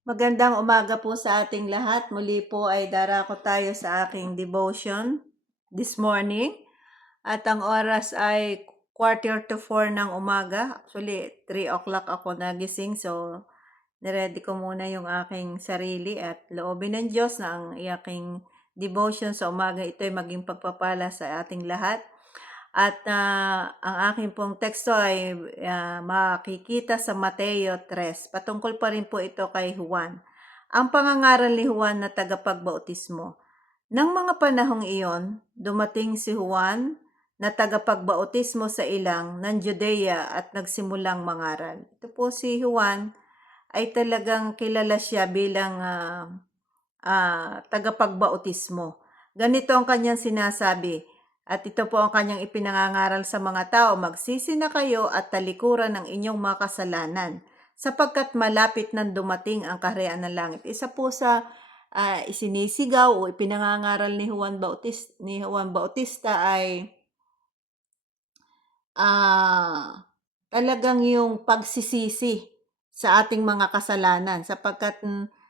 Magandang umaga po sa ating lahat. Muli po ay darako tayo sa aking devotion this morning. At ang oras ay 3:45 ng umaga. Actually, 3 o'clock ako nagising. So, niready ko muna yung aking sarili at loobin ng Diyos na ang aking devotion sa umaga ito ay maging pagpapala sa ating lahat. At ang aking pong teksto ay makikita sa Mateo 3. Patungkol pa rin po ito kay Juan. Ang pangangaral ni Juan na tagapagbautismo. Nang mga panahong iyon, dumating si Juan na tagapagbautismo sa ilang ng Judea at nagsimulang mangaral. Ito po si Juan ay talagang kilala siya bilang tagapagbautismo. Ganito ang kanyang sinasabi, at ito po ang kanyang ipinangangaral sa mga tao, magsisi na kayo at talikuran ng inyong mga kasalanan, sapagkat malapit nang dumating ang kaharian ng langit. Isa po sa isinisigaw o ipinangangaral ni Juan Bautista ay talagang yung pagsisisi sa ating mga kasalanan, sapagkat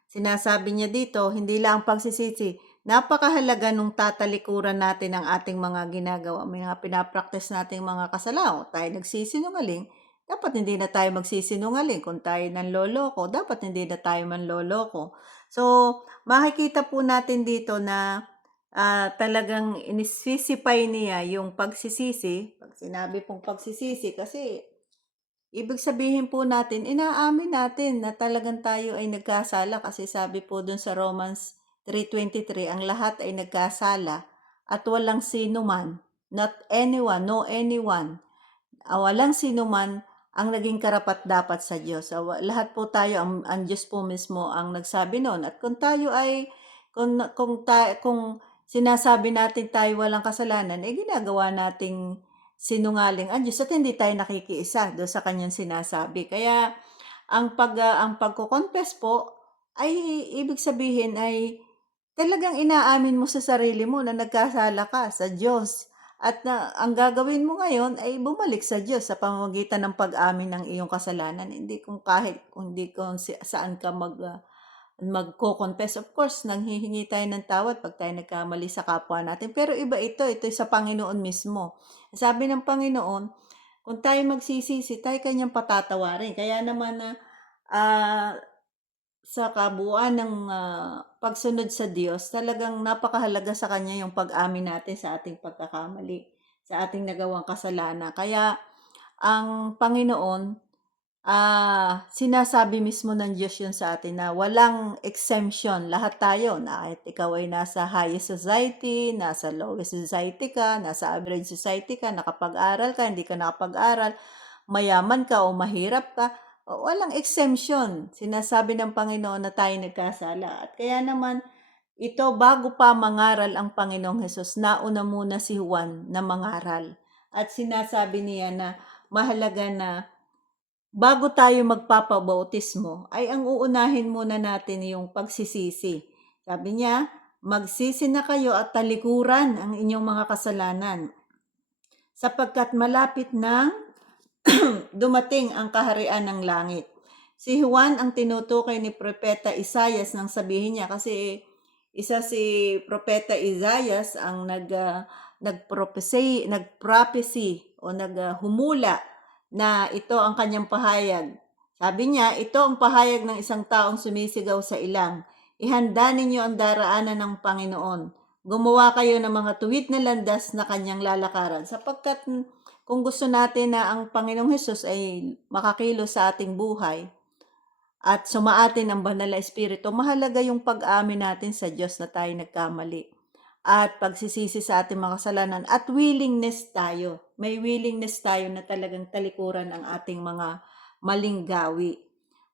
sinasabi niya dito, hindi lang pagsisisi, napakahalaga nung tatalikuran natin ang ating mga ginagawa, may mga pinapractice nating mga kasalanan. Kung tayo nagsisinungaling, dapat hindi na tayo magsisinungaling. Kung tayo nanloloko, dapat hindi na tayo manloloko. So, makikita po natin dito na talagang inisisipay niya yung pagsisisi. Pag sinabi pong pagsisisi, kasi ibig sabihin po natin, inaamin natin na talagang tayo ay nagkasala, kasi sabi po dun sa Romans 3:23, ang lahat ay nagkasala at walang sino man, not anyone, no anyone, walang sino man ang naging karapat-dapat sa Diyos. Lahat po tayo, ang Diyos po mismo ang nagsabi noon. At kung tayo ay, kung sinasabi natin tayo walang kasalanan, ginagawa nating sinungaling ang Diyos at hindi tayo nakikiisa doon sa kanyang sinasabi. Kaya ang pagko-confess po ay ibig sabihin ay talagang inaamin mo sa sarili mo na nagkasala ka sa Diyos. At ang gagawin mo ngayon ay bumalik sa Diyos sa pamamagitan ng pag-amin ng iyong kasalanan. Hindi kung saan ka magko-confess. Of course, nanghihingi tayo ng tawad pag tayo nagkamali sa kapwa natin. Pero ito sa Panginoon mismo. Sabi ng Panginoon, kung tayo magsisisi, tayo kanyang patatawarin. Kaya naman sa kabuuan ng pagsunod sa Diyos, talagang napakahalaga sa Kanya yung pag-amin natin sa ating pagkakamali, sa ating nagawang kasalanan. Kaya ang Panginoon, sinasabi mismo ng Diyos yun sa atin na walang exemption. Lahat tayo, na kahit ikaw ay nasa highest society, nasa lowest society ka, nasa average society ka, nakapag-aral ka, hindi ka nakapag-aral, mayaman ka o mahirap ka, walang exemption. Sinasabi ng Panginoon na tayo nagkasala. At kaya naman, ito bago pa mangaral ang Panginoong Hesus, nauna muna si Juan na mangaral. At sinasabi niya na mahalaga na bago tayo magpapabautismo, ay ang uunahin muna natin yung pagsisisi. Sabi niya, magsisi na kayo at talikuran ang inyong mga kasalanan, sapagkat malapit na dumating ang kaharian ng langit. Si Juan ang tinutukoy ni Propeta Isaias nang sabihin niya, kasi isa si Propeta Isaias ang nagprophecy o naghumula na ito ang kanyang pahayag. Sabi niya, ito ang pahayag ng isang taong sumisigaw sa ilang. Ihanda ninyo ang daraanan ng Panginoon. Gumawa kayo ng mga tuwid na landas na kanyang lalakaran. Sapagkat kung gusto natin na ang Panginoong Hesus ay makakilos sa ating buhay at sumaatin ang banal na espiritu, mahalaga yung pag-amin natin sa Diyos na tayo nagkamali at pagsisisi sa ating mga kasalanan at willingness tayo. May willingness tayo na talagang talikuran ang ating mga maling gawi.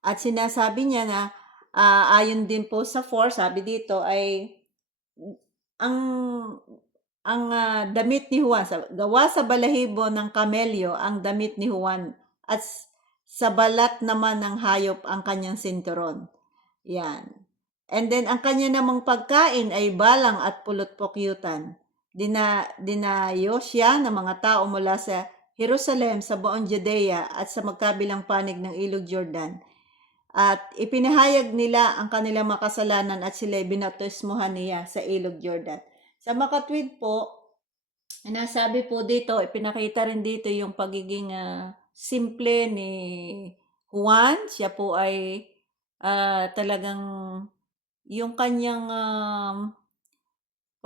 At sinasabi niya na ayon din po sa 4, sabi dito ay ang damit ni Juan, gawa sa balahibo ng kamelyo ang damit ni Juan, at sa balat naman ng hayop ang kanyang sinturon. Yan. And then, ang kanya namang pagkain ay balang at pulot-pukyutan. Dinayo siya ng mga tao mula sa Jerusalem, sa buong Judea at sa magkabilang panig ng Ilog Jordan. at ipinahayag nila ang kanilang makasalanan at sila'y binaptismuhan niya sa Ilog Jordan. Sa makatwid po, nasabi po dito, ipinakita rin dito yung pagiging simple ni Juan. Siya po ay talagang yung kanyang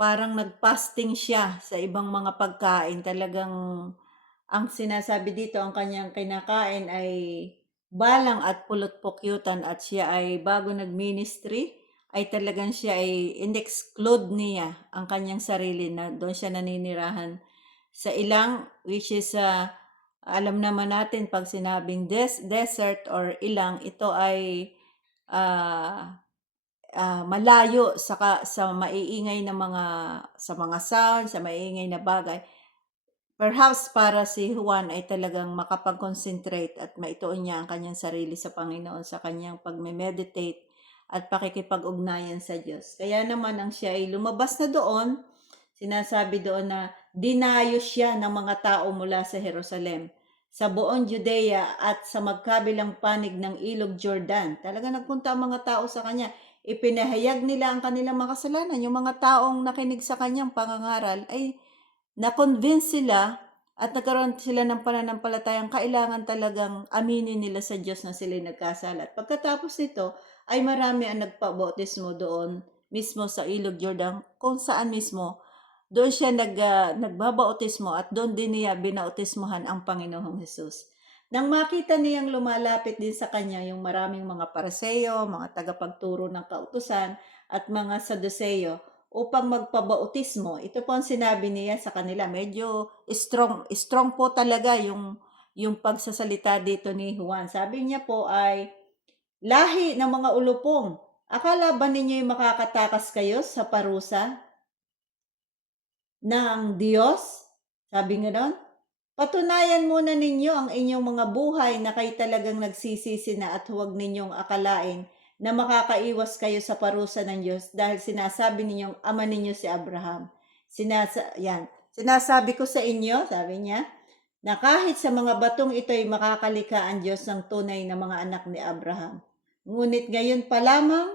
parang nag-fasting siya sa ibang mga pagkain. Talagang ang sinasabi dito, ang kanyang kinakain ay balang at pulot-pukyutan, at siya ay bago nag-ministry ay talagang siya ay in-exclude niya ang kanyang sarili, na doon siya naninirahan sa ilang, which is alam naman natin pag sinabing desert or ilang, ito ay malayo sa maiingay na mga sound, sa maiingay na bagay. Perhaps para si Juan ay talagang makapag-concentrate at maituon niya ang kanyang sarili sa Panginoon sa kanyang pagme-meditate at pakikipag-ugnayan sa Diyos. Kaya naman ang siya ay lumabas na doon, sinasabi doon na dinayo siya ng mga tao mula sa Jerusalem, sa buong Judea at sa magkabilang panig ng Ilog Jordan. Talaga nagpunta ang mga tao sa kanya. Ipinahayag nila ang kanilang mga kasalanan. Yung mga taong nakinig sa kanyang pangangaral ay na-convince sila at nagkaroon sila ng pananampalatayang kailangan talagang aminin nila sa Diyos na sila'y nagkasala. At pagkatapos nito ay marami ang nagpabautismo doon mismo sa Ilog Jordan, kung saan mismo doon siya nagbabautismo at doon din niya binautismohan ang Panginoong Hesus. Nang makita niyang lumalapit din sa kanya yung maraming mga Pariseo, mga tagapagturo ng kautusan at mga Saduceo upang magpabautismo, ito po ang sinabi niya sa kanila. Medyo strong po talaga yung pagsasalita dito ni Juan. Sabi niya po ay, lahi ng mga ulupong, akala ba ninyo'y makakatakas kayo sa parusa ng Diyos? Sabi nga doon, patunayan muna ninyo ang inyong mga buhay na kayo talagang nagsisisi na, at huwag ninyong akalain na makakaiwas kayo sa parusa ng Diyos dahil sinasabi ninyong ama ninyo si Abraham. Sinasabi ko sa inyo, sabi niya, na kahit sa mga batong ito ay makakalika ang Diyos ng tunay na mga anak ni Abraham. Ngunit ngayon pa lamang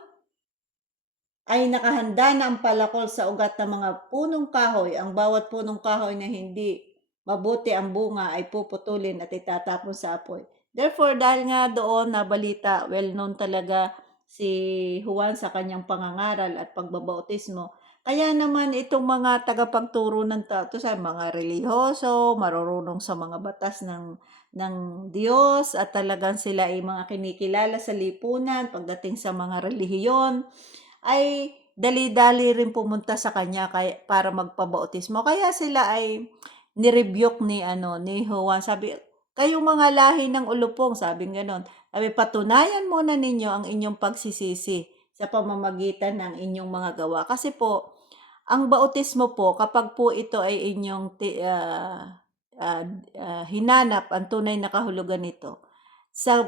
ay nakahanda na ang palakol sa ugat ng mga punong kahoy. Ang bawat punong kahoy na hindi mabuti ang bunga ay puputulin at itatapon sa apoy. Therefore, dahil nga doon na balita, well known talaga si Juan sa kanyang pangangaral at pagbabautismo. Kaya naman itong mga tagapagturo ng sa mga relihiyoso, marurunong sa mga batas ng Diyos, at talagang sila ay mga kinikilala sa lipunan pagdating sa mga relihiyon, ay dali-dali rin pumunta sa kanya para magpabautismo. Kaya sila ay ni-rebuke ni Juan. Sabi, kayong mga lahi ng ulupong, sabi gano'n. Sabi, patunayan muna ninyo ang inyong pagsisisi sa pamamagitan ng inyong mga gawa. Kasi po, ang bautismo po, kapag po ito ay inyong hinanap ang tunay na kahulugan nito, sa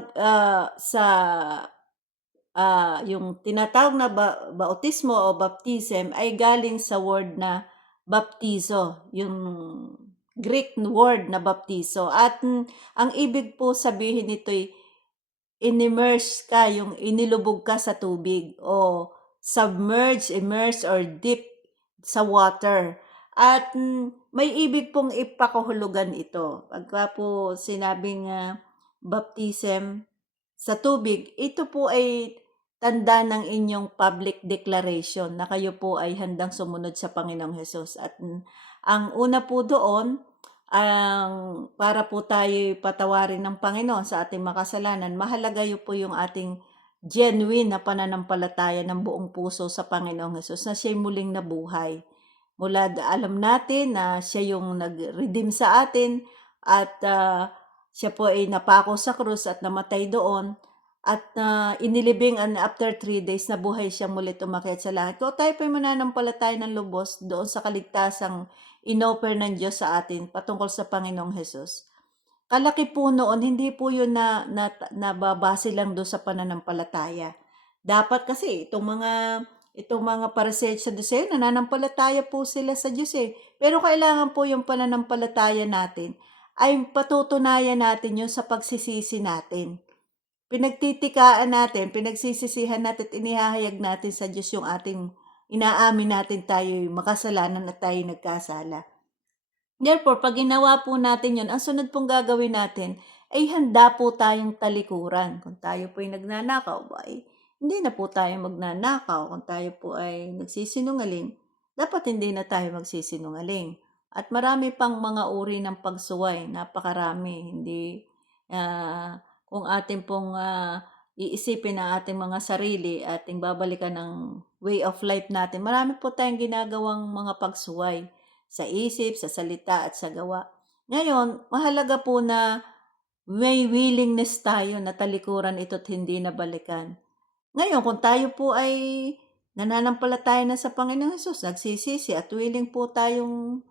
yung tinatawag na bautismo o baptism ay galing sa word na baptizo, yung Greek word na baptizo. At ang ibig po sabihin nito ay inimmerse ka, yung inilubog ka sa tubig, o submerge, immerse, or deep sa water. At may ibig pong ipakahulugan ito. Pagka po sinabing baptism sa tubig, ito po ay tanda ng inyong public declaration na kayo po ay handang sumunod sa Panginoong Hesus. At ang una po doon, para po tayo patawarin ng Panginoon sa ating makasalanan, mahalaga yun po yung ating genuine na pananampalataya ng buong puso sa Panginoong Hesus, na siya'y muling nabuhay. Alam natin na siya yung nag-redeem sa atin, at siya po ay napako sa krus at namatay doon, at inilibing, and after 3 days nabuhay siya muli, umakyat sa langit. Kung tayo po ay mananampalataya ng lubos doon sa kaligtasang inoffer ng Diyos sa atin patungkol sa Panginoong Hesus, kalaki po noon, hindi po yun nababase lang doon sa pananampalataya. Dapat kasi itong mga Pariseo at Saduceo, nananampalataya po sila sa Diyos eh. Pero kailangan po yung pananampalataya natin ay patutunayan natin yun sa pagsisisi natin. pinagtitikaan natin, pinagsisisihan natin at inihahayag natin sa Diyos yung ating inaamin natin tayo'y makasalanan at tayo'y nagkasala. Therefore, 'pag ginawa po natin 'yun, ang sunod pong gagawin natin ay handa po tayong talikuran. Kung tayo po ay nagnanakaw, ay hindi na po tayo magnanakaw. Kung tayo po ay nagsisinungaling, dapat hindi na tayo magsisinungaling. At marami pang mga uri ng pagsuway, napakarami. Hindi, kung atin pong iisipin ang ating mga sarili, ating babalikan ng way of life natin, marami po tayong ginagawang mga pagsuway sa isip, sa salita at sa gawa. Ngayon, mahalaga po na may willingness tayo na talikuran ito't hindi na balikan. Ngayon, kung tayo po ay nananampalataya na sa Panginoong Hesus, nagsisisi at willing po tayong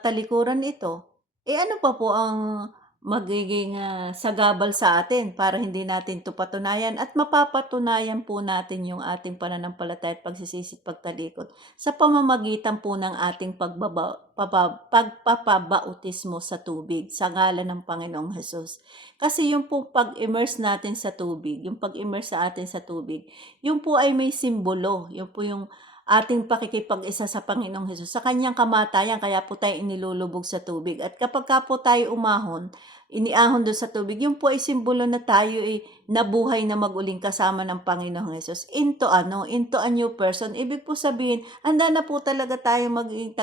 talikuran ito, ano pa po ang magiging sagabal sa atin para hindi natin 'to patunayan at mapapatunayan po natin yung ating pananampalataya at pagsisisi at pagtalikod sa pamamagitan po ng ating pagpapabautismo sa tubig sa ngalan ng Panginoong Hesus. Kasi yung pong pag-immerse natin sa tubig, yung pag-immerse sa atin sa tubig, yun po ay may simbolo, yun po yung ating pakikipag-isa sa Panginoong Hesus, sa kanyang kamatayan, kaya po tayo inilulubog sa tubig. At kapagka po tayo umahon, iniahon do'n sa tubig, yun po ay simbolo na tayo ay nabuhay na mag-uling kasama ng Panginoong Hesus into into a new person. Ibig po sabihin, handa na po talaga tayo maging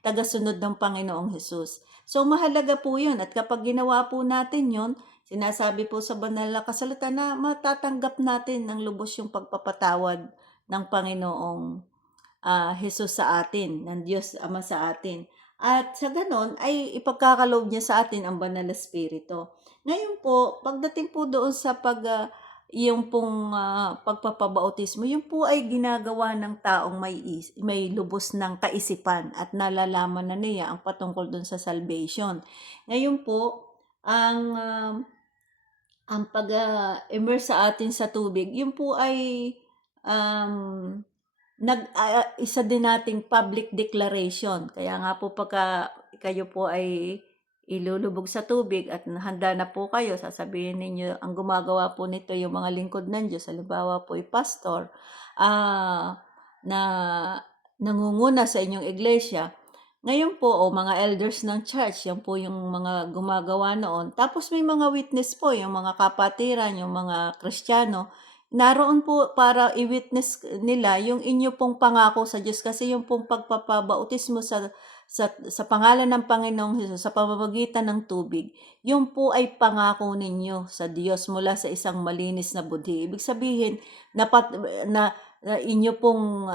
tagasunod ng Panginoong Hesus. So mahalaga po yun, at kapag ginawa po natin yun, sinasabi po sa banal na kasulatan na matatanggap natin ng lubos yung pagpapatawad ng Panginoong Hesus sa atin, ng Diyos Ama sa atin. At sa ganon ay ipagkakaloob niya sa atin ang banal na espiritu. Ngayon po, pagdating po doon sa yung pong pagpapabautismo, yun po ay ginagawa ng taong may lubos ng kaisipan at nalalaman na niya ang patungkol doon sa salvation. Ngayon po, ang pag-immerse sa atin sa tubig, yun po ay um, isa din nating public declaration. Kaya nga po pagka kayo po ay ilulubog sa tubig at handa na po kayo, sasabihin ninyo, ang gumagawa po nito yung mga lingkod ng Diyos, halimbawa po ay pastor, na nangunguna sa inyong iglesia. Ngayon po, mga elders ng church, yan po yung mga gumagawa noon. Tapos may mga witness po, yung mga kapatiran, yung mga Kristiyano, naroon po para i-witness nila yung inyo pong pangako sa Diyos, kasi yung pong pagpapabautismo sa pangalan ng Panginoong Hesus sa pamamagitan ng tubig, yung po ay pangako ninyo sa Diyos mula sa isang malinis na budhi. Ibig sabihin na, na inyo pong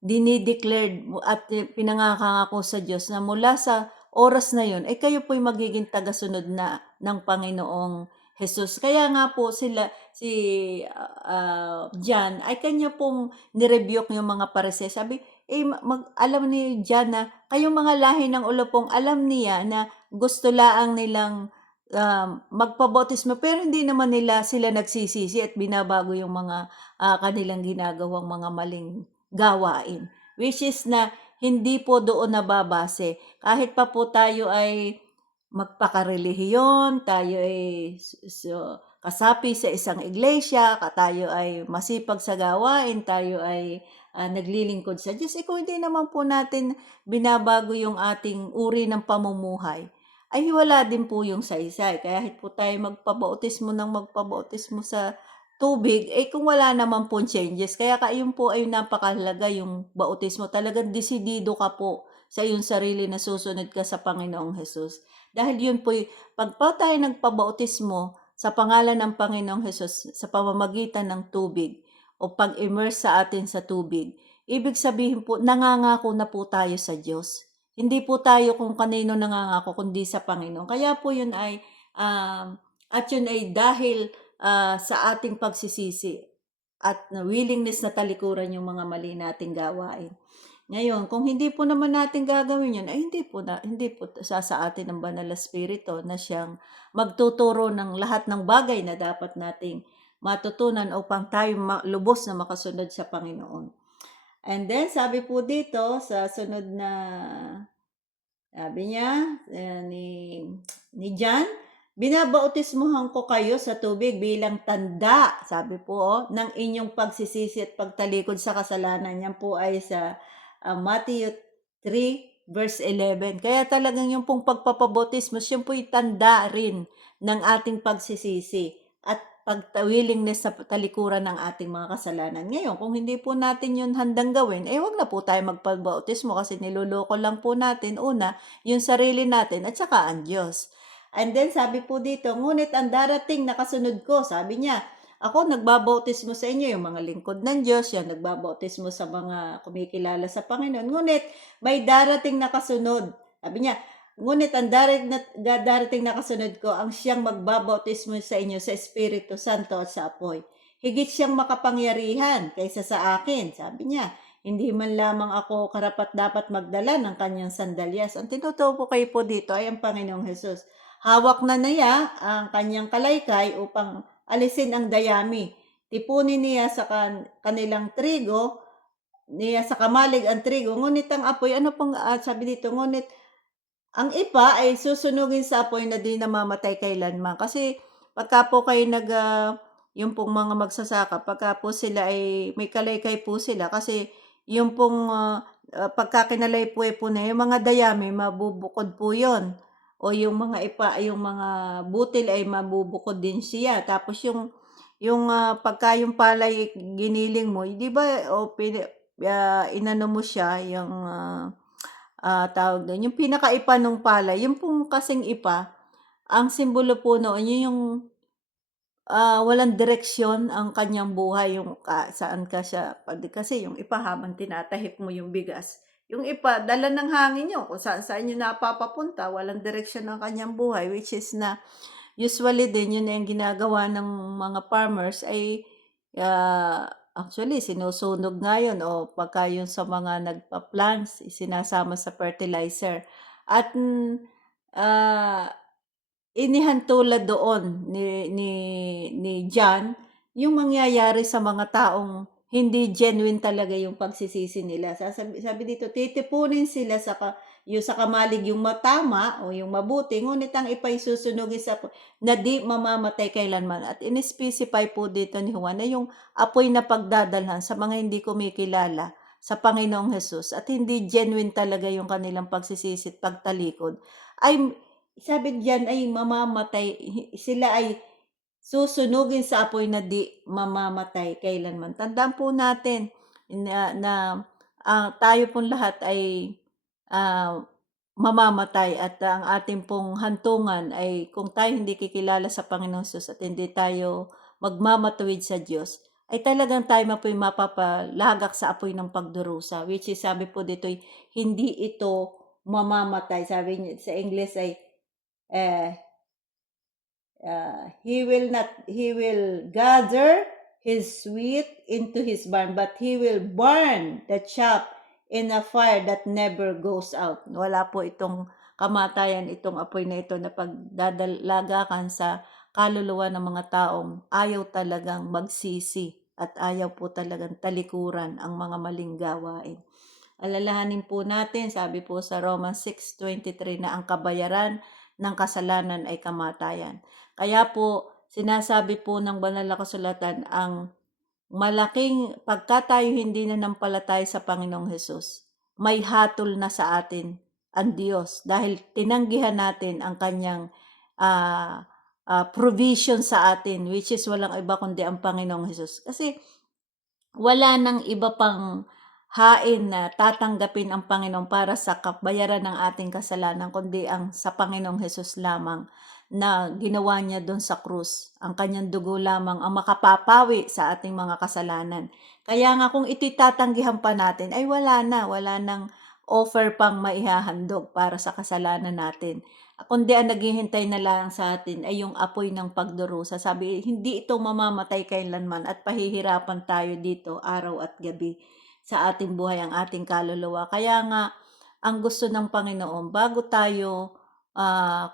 dinideclared at pinangangako sa Diyos na mula sa oras na yun ay kayo po'y magiging tagasunod na ng Panginoong Hesus. Kaya nga po si John ay kanya pong nirebuke yung mga Pariseo. Sabi, alam ni John na kayong mga lahi ng ulapong, alam niya na gusto laang nilang magpabautismo, pero hindi naman sila nagsisisi at binabago yung mga kanilang ginagawang mga maling gawain. Which is na hindi po doon nababase. Kahit pa po tayo ay magpakarelihiyon, tayo ay kasapi sa isang iglesia, tayo ay masipag sa gawain, tayo ay naglilingkod sa Diyos. Kung hindi naman po natin binabago yung ating uri ng pamumuhay, ay wala din po yung saysay. Kaya kahit po tayo magpabautismo sa tubig, kung wala naman po changes. Kaya yun po ay napakahalaga yung bautismo. Talagang desidido ka po sa iyong sarili na susunod ka sa Panginoong Hesus. Dahil yun po, pag tayo nagpabautismo sa pangalan ng Panginoong Hesus sa pamamagitan ng tubig o pag-immerse sa atin sa tubig, ibig sabihin po, nangangako na po tayo sa Diyos. Hindi po tayo kung kanino nangangako, kundi sa Panginoon. Kaya po yun ay, at yun ay dahil sa ating pagsisisi at willingness na talikuran yung mga mali nating gawain. Ngayon, kung hindi po naman natin gagawin yun, ay hindi po sa atin ng banal na espiritu na siyang magtuturo ng lahat ng bagay na dapat nating matutunan upang tayo lubos na makasunod sa Panginoon. And then, sabi po dito sa sunod na, sabi niya, ni John, Binabautismuhan ko kayo sa tubig bilang tanda, sabi po, ng inyong pagsisisi at pagtalikod sa kasalanan. Yan po ay sa Matthew 3 verse 11. Kaya talagang yung pong pagpapabautismo, yun po'y tanda rin ng ating pagsisisi at willingness sa talikuran ng ating mga kasalanan. Ngayon, kung hindi po natin yun handang gawin, wag na po tayo magpabautismo kasi niloloko lang po natin, una, yung sarili natin at saka ang Diyos. And then sabi po dito, ngunit ang darating na kasunod ko, sabi niya, ako nagbabautismo sa inyo, yung mga lingkod ng Diyos, yan, nagbabautismo sa mga kumikilala sa Panginoon. Ngunit may darating na kasunod. Sabi niya, ngunit ang darating na kasunod ko, ang siyang magbabautismo sa inyo sa Espiritu Santo at sa apoy. Higit siyang makapangyarihan kaysa sa akin, sabi niya. Hindi man lamang ako karapat dapat magdala ng kanyang sandalyas. Ang tinutuko kayo po dito ay ang Panginoong Jesus. Hawak na niya ang kanyang kalaykay upang alisin ang dayami. Tipunin niya sa kanilang trigo, niya sa kamalig ang trigo, ngunit ang apoy, ano pong sabi dito, ngunit ang ipa ay susunugin sa apoy na di namamatay kailanman. Kasi pagka po kayo yung pong mga magsasaka, pagka po sila ay may kalaykay po sila, kasi yung pong pagka kinalay po na yung mga dayami, mabubukod po yon. O yung mga ipa, yung mga butil ay mabubukod din siya. Tapos yung pagka yung palay giniling mo, di ba, o inano mo siya, yung tawag doon, yung pinakaipa ng palay, yung pong kasing ipa, ang simbolo po noon, yun yung walang direksyon ang kanyang buhay, yung saan ka siya, kasi yung ipa habang tinatahip mo yung bigas, yung ipa, dala ng hangin yun, kung saan yun napapapunta, walang direksyon ang kanyang buhay, which is na, usually din, yun yung ginagawa ng mga farmers ay, actually, sinusunog nga yun, o pagka yun sa mga nagpa-plants, sinasama sa fertilizer. At inihantulad doon ni John yung mangyayari sa mga taong hindi genuine talaga yung pagsisisi nila. Sabi dito, titipunin sila yung sa kamalig yung matama o yung mabuti, ngunit ang ipa'y susunugin na di mamamatay kailanman. At in-specify po dito ni Juan na yung apoy na pagdadalhan sa mga hindi kumikilala sa Panginoong Jesus at hindi genuine talaga yung kanilang pagsisisi at pagtalikod, ay sabi diyan ay mamamatay, sila ay susunugin sa apoy na di mamamatay kailanman. Tandaan po natin na tayo pong lahat ay mamamatay at ang ating pong hantungan ay kung tayo hindi kikilala sa Panginoon Jesus at hindi tayo magmamatuwid sa Diyos, ay talagang tayo mapoy mapapalagak sa apoy ng pagdurusa, which is sabi po dito, hindi ito mamamatay. Sabi niya sa English ay he will gather his wheat into his barn, but he will burn the chaff in a fire that never goes out. Wala po itong kamatayan, itong apoy na ito na pagdadalagakan sa kaluluwa ng mga taong ayaw talagang magsisi at ayaw po talagang talikuran ang mga maling gawain. Alalahanin po natin, sabi po sa Romans 6:23 na ang kabayaran ng kasalanan ay kamatayan. Kaya po, sinasabi po ng banal na kasulatan, ang malaking pagka tayo hindi nanampalataya sa Panginoong Hesus, may hatol na sa atin ang Diyos dahil tinanggihan natin ang kanyang provision sa atin, which is walang iba kundi ang Panginoong Hesus. Kasi wala nang iba pang hain na tatanggapin ang Panginoon para sa kabayaran ng ating kasalanan, kundi ang sa Panginoong Hesus lamang na ginawa niya doon sa krus. Ang kanyang dugo lamang ang makapapawi sa ating mga kasalanan. Kaya nga kung ititatanggihan pa natin, ay wala nang offer pang maihahandog para sa kasalanan natin. Kundi ang naghihintay na lang sa atin ay yung apoy ng pagdurusa. Sabi, hindi ito mamamatay kailanman at pahihirapan tayo dito araw at gabi sa ating buhay, ang ating kaluluwa. Kaya nga, ang gusto ng Panginoon, bago tayo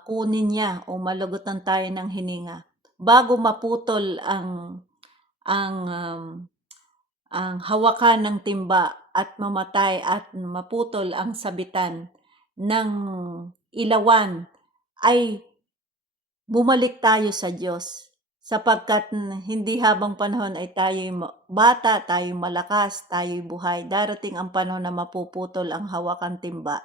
kunin niya o malagutan tayo ng hininga, bago maputol ang hawakan ng timba at mamatay at maputol ang sabitan ng ilawan, ay bumalik tayo sa Diyos. Sapagkat hindi habang panahon ay tayo'y bata, tayo'y malakas, tayo'y buhay. Darating ang panahon na mapuputol ang hawakan timba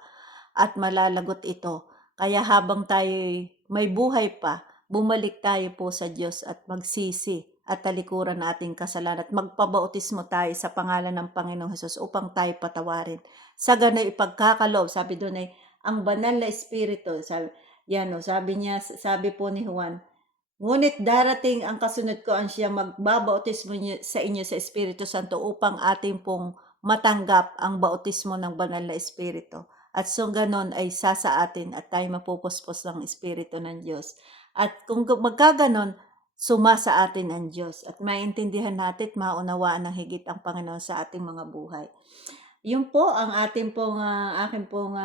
at malalagot ito. Kaya habang tayo'y may buhay pa, bumalik tayo po sa Diyos at magsisi at talikuran nating kasalanan at magpabautismo tayo sa pangalan ng Panginoong Hesus upang tayo patawarin. Sa ganay ipagkakaloob, sabi doon ay ang banal na espiritu, sabi niya, sabi po ni Juan, ngunit darating ang kasunod ko ang siyang magbabautismo sa inyo sa Espiritu Santo upang ating pong matanggap ang bautismo ng banal na Espiritu. At so ganon ay sasa atin at tayo mapupuspos ng Espiritu ng Diyos. At kung magkaganon, sumasa atin ang Diyos at maintindihan natin at maunawaan ng higit ang Panginoon sa ating mga buhay. Yun po ang ating pong akin pong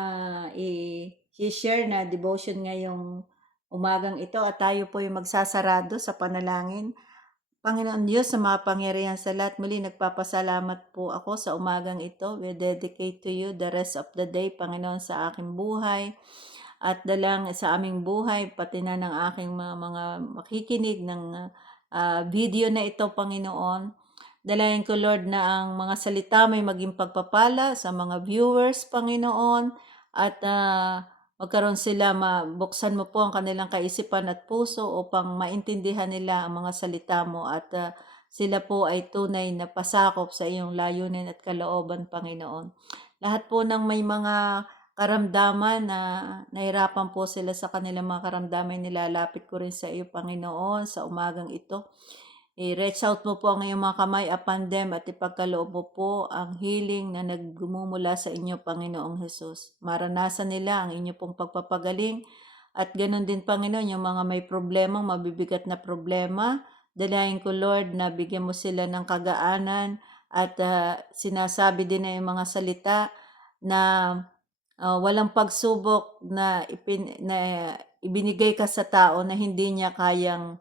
i-share na devotion ngayong umagang ito at tayo po yung magsasarado sa panalangin. Panginoon Diyos sa mapangyarihan sa lahat, muli nagpapasalamat po ako sa umagang ito. We dedicate to you the rest of the day, Panginoon, sa aking buhay at dalang sa aming buhay, pati na ng aking mga makikinig ng video na ito, Panginoon. Dalayan ko, Lord, na ang mga salita may maging pagpapala sa mga viewers, Panginoon, at magkaroon sila, mabuksan mo po ang kanilang kaisipan at puso upang maintindihan nila ang mga salita mo at sila po ay tunay na pasakop sa iyong layunin at kalooban, Panginoon. Lahat po ng may mga karamdaman na nahirapan po sila sa kanilang mga karamdaman, nilalapit ko rin sa iyo, Panginoon, sa umagang ito. I-reach out mo po ang iyong mga kamay upon them at ipagkaloob mo po ang healing na naggumumula sa inyo, Panginoong Hesus. Maranasan nila ang inyo pong pagpapagaling at ganoon din, Panginoon, yung mga may problemang mabibigat na problema. Dalayan ko, Lord, na bigyan mo sila ng kagaanan at sinasabi din na yung mga salita na walang pagsubok na ibinigay ka sa tao na hindi niya kayang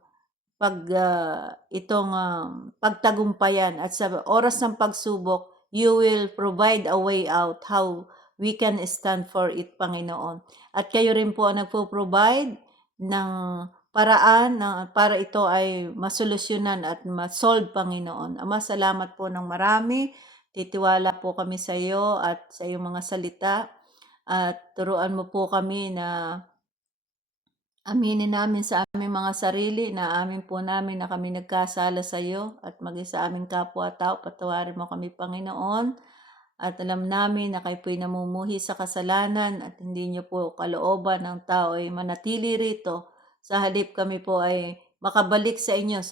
pagtagumpayan, at sa oras ng pagsubok, you will provide a way out how we can stand for it, Panginoon. At kayo rin po ang nagpo-provide ng paraan para ito ay masolusyonan at ma-solve, Panginoon. Ama, salamat po ng marami. Titiwala po kami sa iyo at sa iyong mga salita. At turuan mo po kami na aminin namin sa aming mga sarili na namin na kami nagkasala sa iyo at maging sa aming kapwa-tao, patawarin mo kami, Panginoon. At alam namin na kayo po'y namumuhi sa kasalanan at hindi niyo po kalooban ng tao ay manatili rito. Sa halip kami po ay makabalik sa inyo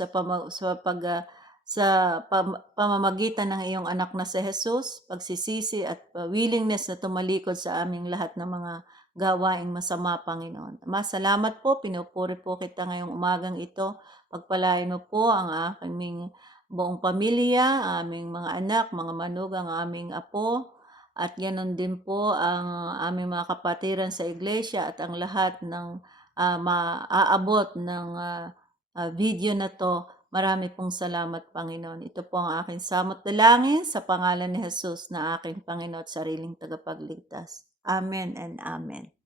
pamamagitan ng iyong anak na si Jesus, pagsisisi at willingness na tumalikod sa aming lahat ng mga gawaing masama, Panginoon. Salamat po, pinupuri po kita ngayong umagang ito. Pagpalain mo po ang aming buong pamilya, aming mga anak, mga manugang, aming apo, at ganoon din po ang aming mga kapatiran sa iglesia at ang lahat ng maaabot ng video na to. Marami pong salamat, Panginoon. Ito po ang aking samot dalangin sa pangalan ni Jesus na aking Panginoon at sariling tagapagligtas. Amen and amen.